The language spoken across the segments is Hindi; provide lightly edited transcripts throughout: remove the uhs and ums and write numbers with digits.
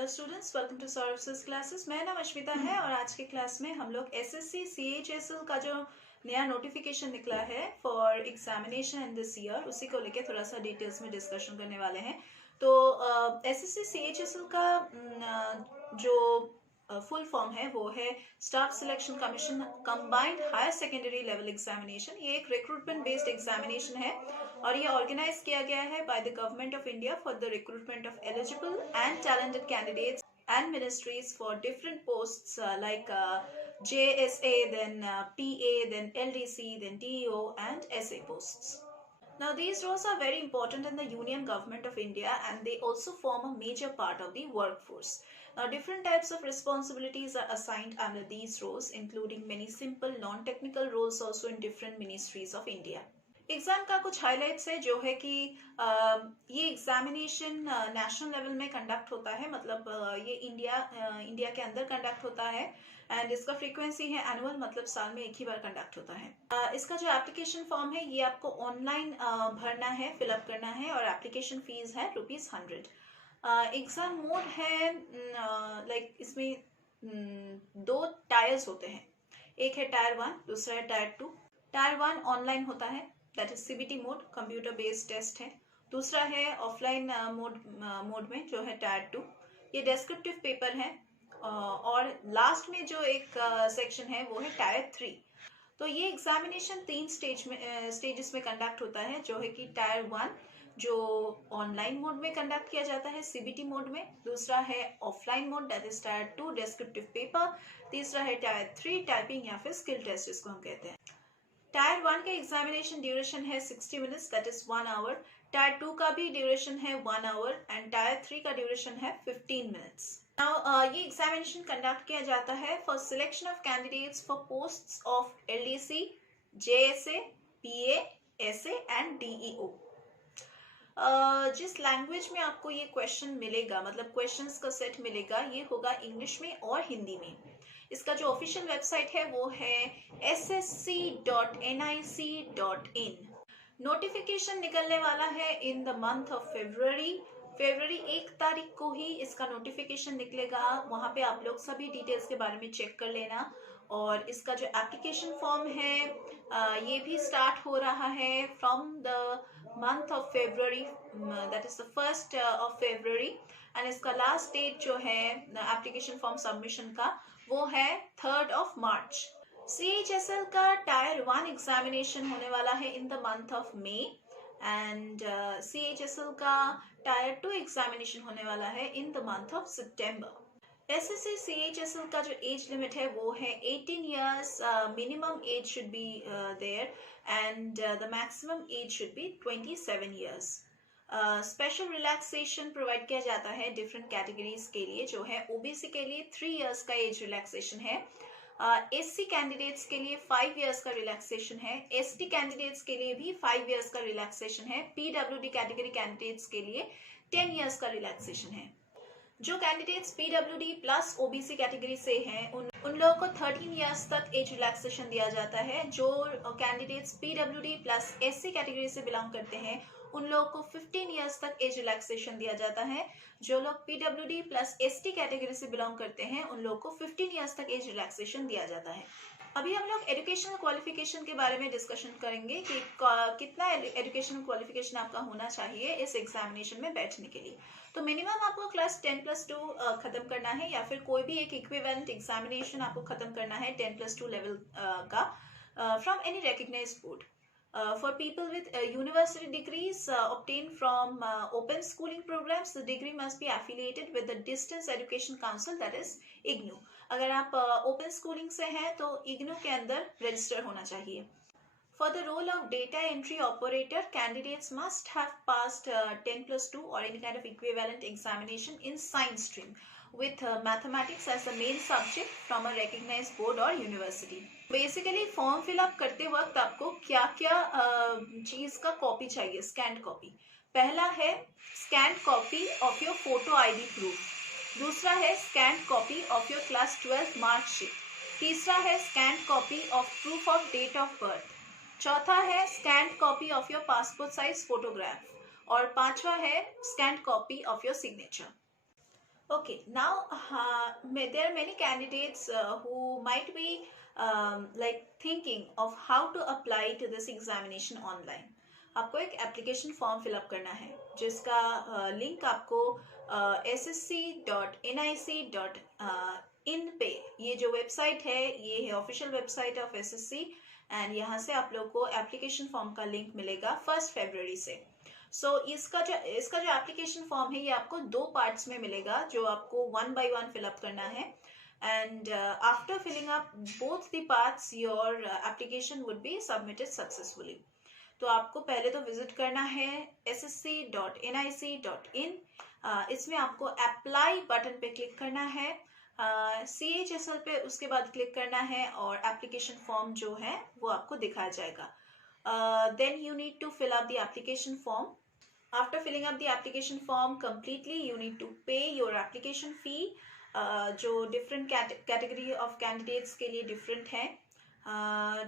Hello students, welcome to Saurabh's classes. मेरा नाम अश्मिता है और आज के क्लास में हम लोग एसएससी सीएचएसएल का जो नया नोटिफिकेशन निकला है for examination in this year, उसी को लेके थोड़ा सा डिटेल्स में डिस्कशन करने वाले हैं। तो एसएससी सीएचएसएल का जो फुल फॉर्म है वो है staff selection commission combined higher secondary level examination. ये एक रिक्रूटमेंट बेस्ड एग्जामिनेशन है और ये ऑर्गेनाइज किया गया है by the government of India for the recruitment of eligible and talented candidates and ministries for different posts like JSA, then PA, then LDC, then DEO and SA posts. Now these roles are very important in the Union Government of India and they also form a major part of the workforce. Now different types of responsibilities are assigned under these roles, including many simple non-technical roles also in different ministries of India. Exam का कुछ हाइलाइट्स है जो है कि ये एग्जामिनेशन नेशनल लेवल में कंडक्ट होता है, मतलब ये इंडिया के अंदर कंडक्ट होता है एंड इसका फ्रीक्वेंसी है एनुअल, मतलब साल में एक ही बार कंडक्ट होता है। इसका जो एप्लीकेशन फॉर्म है ये आपको ऑनलाइन भरना है, फिलअप करना है और एप्लीकेशन फीस है ₹100। एग्जाम मोड है लाइक इसमें 2 टायर्स होते हैं, एक है टायर 1, दूसरा है टायर 2। टायर 1 ऑनलाइन होता है, that is CBT mode, computer based test है। दूसरा है ऑफलाइन मोड में जो है टायर 2, ये डेस्क्रिप्टिव पेपर है। और लास्ट में जो एक सेक्शन है वो है टायर 3। तो ये एग्जामिनेशन 3 स्टेजेस में कंडक्ट होता है, जो है कि टायर 1 जो ऑनलाइन मोड में कंडक्ट किया जाता है सीबीटी मोड में, दूसरा है offline mode that is tyre 2 descriptive paper, तीसरा है टायर 3 टाइपिंग या फिर स्किल टेस्ट जिसको हम कहते हैं। टायर 1 का एग्जामिनेशन ड्यूरेशन है 60 minutes that is 1 hour, tier 2 का भी ड्यूरेशन है 1 आवर एंड टायर 3 का ड्यूरेशन है 15 मिनट्स। नाउ ये एग्जामिनेशन कंडक्ट किया जाता है for selection of candidates for posts of LDC, JSA, PA, SA and DEO. जिस लैंग्वेज में आपको ये क्वेश्चन मिलेगा, मतलब क्वेश्चंस का सेट मिलेगा, ये होगा इंग्लिश में और हिंदी में। इसका जो ऑफिशियल वेबसाइट है वो है ssc.nic.in। नोटिफिकेशन निकलने वाला है in the month of February 1 तारीख को ही इसका नोटिफिकेशन निकलेगा। वहां पे आप लोग सभी डिटेल्स के बारे में चेक कर लेना। और इसका जो एप्लीकेशन फॉर्म है ये भी स्टार्ट हो रहा है from the month of February, that is the 1st of February and इसका लास्ट डेट जो है एप्लीकेशन फॉर्म सबमिशन का वो है 3rd of March। CHSL का टायर 1 एग्जामिनेशन होने वाला है in the month of May and CHSL का टायर 2 एग्जामिनेशन होने वाला है in the month of September. SSC CHSL का जो एज लिमिट है वो है 18 years, minimum age should be there and the maximum age should be 27 years। Special relaxation provide किया जाता है डिफरेंट कैटेगरीज के लिए, जो है ओबीसी के लिए 3 years का एज रिलैक्सेशन है, एससी कैंडिडेट्स के लिए 5 years का रिलैक्सेशन है, एसटी कैंडिडेट्स के लिए भी 5 years का रिलैक्सेशन है, पीडब्ल्यूडी कैटेगरी कैंडिडेट्स के लिए 10 years का रिलैक्सेशन है। जो candidates PWD plus OBC category से हैं उन लोगों को 13 years तक एज रिलैक्सेशन दिया जाता है। जो candidates PWD plus SC category से बिलोंग करते हैं उन लोगों को 15 years तक एज रिलैक्सेशन दिया जाता है। जो लोग पीडब्ल्यूडी प्लस एसटी कैटेगरी से बिलोंग करते हैं उन लोगों को 15 years तक एज रिलैक्सेशन दिया जाता है। अभी हम लोग एजुकेशनल क्वालिफिकेशन के बारे में डिस्कशन करेंगे कि कितना एजुकेशनल क्वालिफिकेशन आपका होना चाहिए इस एग्जामिनेशन में बैठने के लिए। तो मिनिमम आपको क्लास 10+2 खत्म करना है या फिर कोई भी एक इक्विवेलेंट एग्जामिनेशन आपको खत्म करना है 10+2 लेवल का from any recognised board. For people with university degrees obtained from open schooling programs, the degree must be affiliated with the Distance Education Council, that is IGNOU. अगर आप open schooling से हैं तो IGNOU के अंदर register होना चाहिए। For the role of data entry operator, candidates must have passed 10+2 or any kind of equivalent examination in science stream with mathematics as the main subject from a recognized board or university. Basically form fill up करते वक्त आपको क्या क्या चीज का कॉपी चाहिए, स्कैंड कॉपी। पहला है scanned copy of your photo ID proof, दूसरा है scanned copy of your class 12 marksheet, तीसरा है scanned copy of proof of date of birth, चौथा है scanned copy of your passport size photograph और पांचवा है scanned copy of your signature. Okay, now there are many candidates who might be like thinking of how to apply to this examination online. आपको एक एप्लीकेशन फॉर्म फिलअप करना है जिसका लिंक आपको ssc.nic.in पे, ये जो वेबसाइट है ये है official website of SSC, and यहाँ से आप लोग को एप्लीकेशन फॉर्म का लिंक मिलेगा 1 फरवरी से। इसका जो एप्लीकेशन फॉर्म है ये आपको 2 पार्ट्स में मिलेगा जो आपको 1 by 1 फिलअप करना है, and after filling up both the parts your application would be submitted successfully. तो आपको पहले तो विजिट करना है ssc.nic.in, इसमें आपको अप्लाई बटन पे क्लिक करना है, CHSL पे उसके बाद क्लिक करना है और एप्लीकेशन फॉर्म जो है वो आपको दिखाया जाएगा। Then you need to fill up the application form. After filling up the application form completely, you need to pay your application fee, जो different category of candidates के लिए different है।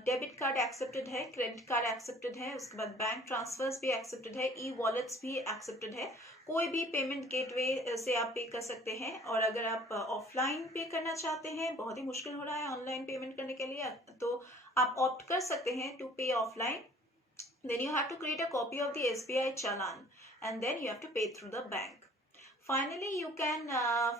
डेबिट कार्ड एक्सेप्टेड है, क्रेडिट कार्ड एक्सेप्टेड है, उसके बाद बैंक ट्रांसफर्स भी एक्सेप्टेड है, ई वॉलेट्स भी एक्सेप्टेड है। कोई भी पेमेंट गेटवे से आप पे कर सकते हैं, और अगर आप ऑफलाइन पे करना चाहते हैं, बहुत ही मुश्किल हो रहा है ऑनलाइन पेमेंट करने के लिए, तो आप ऑप्ट कर सकते हैं टू पे offline. Then you have to create a copy of the SBI challan, and then you have to pay through the bank. Finally, you can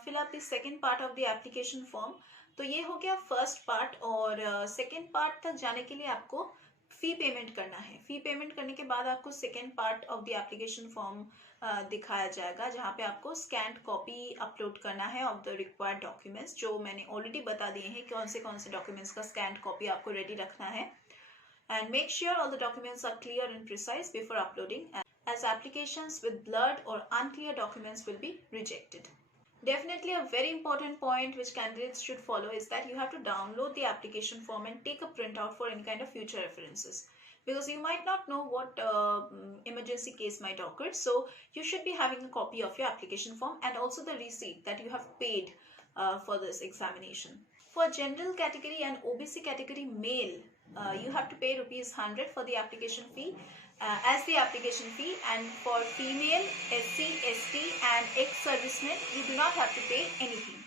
fill up the second part of the application form. तो ये हो गया फर्स्ट पार्ट, और सेकेंड पार्ट तक जाने के लिए आपको फी पेमेंट करना है। फी पेमेंट करने के बाद आपको second part of the application form दिखाया जाएगा, जहाँ पे आपको स्कैन्ड कॉपी अपलोड करना है ऑफ द रिक्वायर्ड डॉक्यूमेंट्स, जो मैंने ऑलरेडी बता दिए हैं कौन से डॉक्यूमेंट्स का स्कैन्ड कॉपी आपको रेडी रखना है। And make sure all the documents are clear and precise before uploading, as applications with blurred or unclear documents will be rejected. Definitely a very important point which candidates should follow is that you have to download the application form and take a printout for any kind of future references, because you might not know what emergency case might occur. So you should be having a copy of your application form and also the receipt that you have paid for this examination. For general category and OBC category male, you have to pay ₹100 for the application fee as the application fee, and for female, SC, ST and ex-servicemen you do not have to pay anything.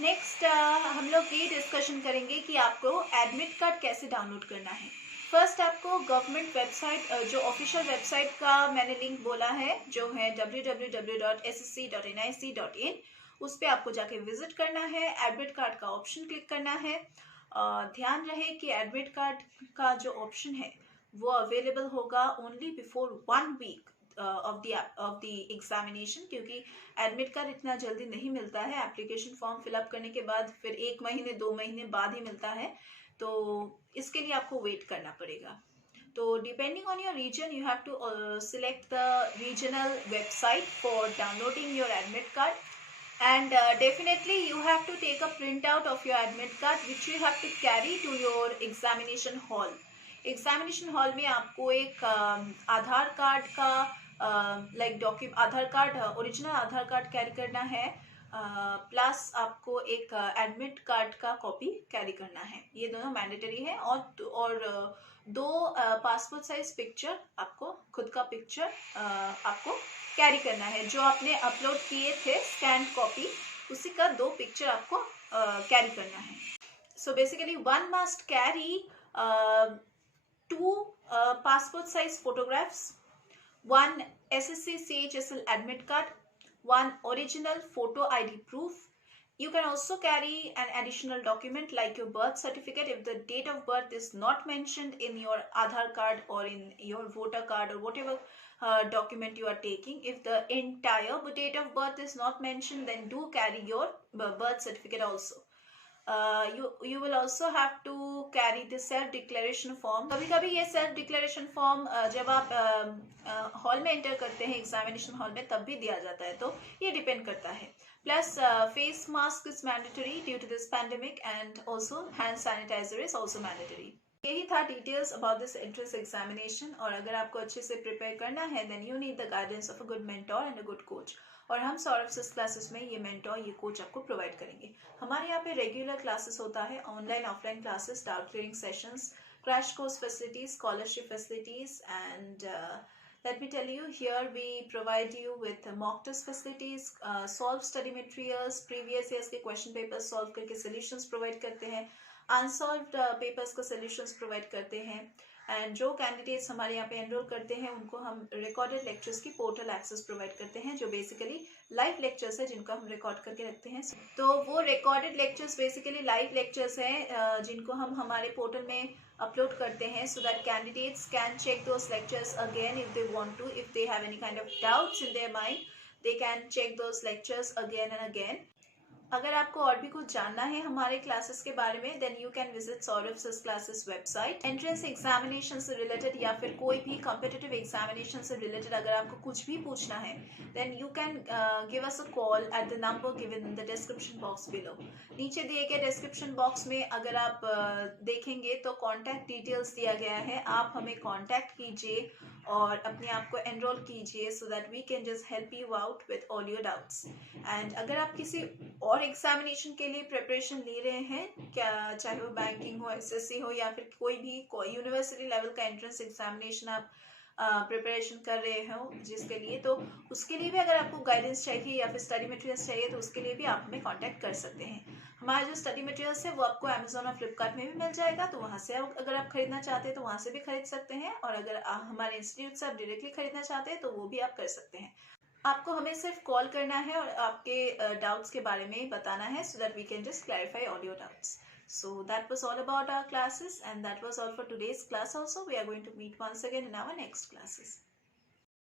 Next हम लोग ये डिस्कशन करेंगे कि आपको एडमिट कार्ड कैसे डाउनलोड करना है। फर्स्ट आपको गवर्नमेंट वेबसाइट, जो ऑफिशियल वेबसाइट का मैंने लिंक बोला है, जो है www.ssc.nic.in, उस पर आपको जाके विजिट करना है, एडमिट कार्ड का ऑप्शन क्लिक करना है। ध्यान रहे कि एडमिट कार्ड का जो ऑप्शन है वो अवेलेबल होगा only before 1 week of the examination, क्योंकि एडमिट कार्ड इतना जल्दी नहीं मिलता है। एप्लीकेशन फॉर्म फिलअप करने के बाद फिर 1 महीने 2 महीने बाद ही मिलता है, तो इसके लिए आपको वेट करना पड़ेगा। तो depending on your region you have to select the regional website for downloading your admit card, and definitely you have to take a printout of your admit card which you have to carry to your examination hall. Examination hall में आपको एक आधार कार्ड का आधार कार्ड, ओरिजिनल आधार कार्ड कैरी करना है, प्लस आपको एक एडमिट कार्ड का कॉपी कैरी करना है। ये दोनों मैंडेटरी है, और 2 पासपोर्ट साइज पिक्चर, आपको खुद का पिक्चर आपको कैरी करना है, जो आपने अपलोड किए थे स्कैन कॉपी, उसी का 2 पिक्चर आपको कैरी करना है। So basically 1 must carry 2 passport size photographs, 1 SSC CHSL admit card, 1 original photo ID proof. You can also carry an additional document like your birth certificate if the date of birth is not mentioned in your Aadhaar card or in your voter card or whatever document you are taking. If the entire date of birth is not mentioned, then do carry your birth certificate also. You will also have to carry the self declaration form. कभी कभी ये self declaration form जब आप हॉल में एंटर करते हैं एग्जामिनेशन हॉल में तब भी दिया जाता है, तो ये डिपेंड करता है। Plus face mask is mandatory due to this pandemic, and also hand sanitiser is also mandatory. यही था details about this entrance examination, और अगर आपको अच्छे से प्रिपेयर करना है then you need the guidance of a good mentor and a good coach, और हम सौरभ सिस क्लासेस में ये मेंटोर, ये कोच आपको प्रोवाइड करेंगे। हमारे यहाँ पे रेगुलर क्लासेस होता है, online offline classes, doubt clearing sessions, crash course facilities, scholarship facilities, and Let me tell you, here we provide you with mock test facilities, solve study materials, previous years के question papers solve करके solutions provide करते हैं, unsolved papers का solutions provide करते हैं, एंड जो कैंडिडेट्स हमारे यहाँ पे एनरोल करते हैं उनको हम रिकॉर्डेड लेक्चर्स की पोर्टल एक्सेस प्रोवाइड करते हैं, जो बेसिकली लाइव लेक्चर्स है जिनको हम रिकॉर्ड करके रखते हैं। तो वो recorded lectures basically live lectures हैं जिनको हम हमारे पोर्टल में अपलोड करते हैं, so that candidates can check those lectures again if they want to, if they have any kind of doubts in their mind, they can check those lectures again and again. अगर आपको और भी कुछ जानना है हमारे क्लासेस के बारे में, then you can visit Saurabh sir classes website. Entrance examination से रिलेटेड या फिर कोई भी कॉम्पिटिटिव एग्जामिनेशन से रिलेटेड अगर आपको कुछ भी पूछना है, then you can give us a call at the number given in the description box below. नीचे दिए गए डिस्क्रिप्शन बॉक्स में अगर आप देखेंगे तो कॉन्टैक्ट डिटेल्स दिया गया है, आप हमें कॉन्टैक्ट कीजिए और अपने आप को एनरोल कीजिए, so that we can just help you out with all your doubts. And अगर आप किसी और एग्जामिनेशन के लिए प्रिपरेशन ले रहे हैं, क्या चाहे वो बैंकिंग हो, एसएससी हो, या फिर कोई भी यूनिवर्सिटी लेवल का एंट्रेंस एग्जामिनेशन आप प्रिपरेशन कर रहे हो जिसके लिए, तो उसके लिए भी अगर आपको गाइडेंस चाहिए या फिर स्टडी मटेरियल्स चाहिए तो उसके लिए भी आप हमें कांटेक्ट कर सकते हैं। हमारा जो स्टडी मटेरियल्स है वो आपको अमेजोन और फ्लिपकार्ट में भी मिल जाएगा, तो वहाँ से अगर आप खरीदना चाहते हैं तो वहाँ से भी खरीद सकते हैं, और अगर हमारे इंस्टीट्यूट से आप डायरेक्टली खरीदना चाहते हैं तो वो भी आप कर सकते हैं। आपको हमें सिर्फ कॉल करना है और आपके डाउट्स के बारे में बताना है, so that we can just clarify all your doubts. So that was all about our classes, and that was all for today's class also. We are going to meet once again in our next classes.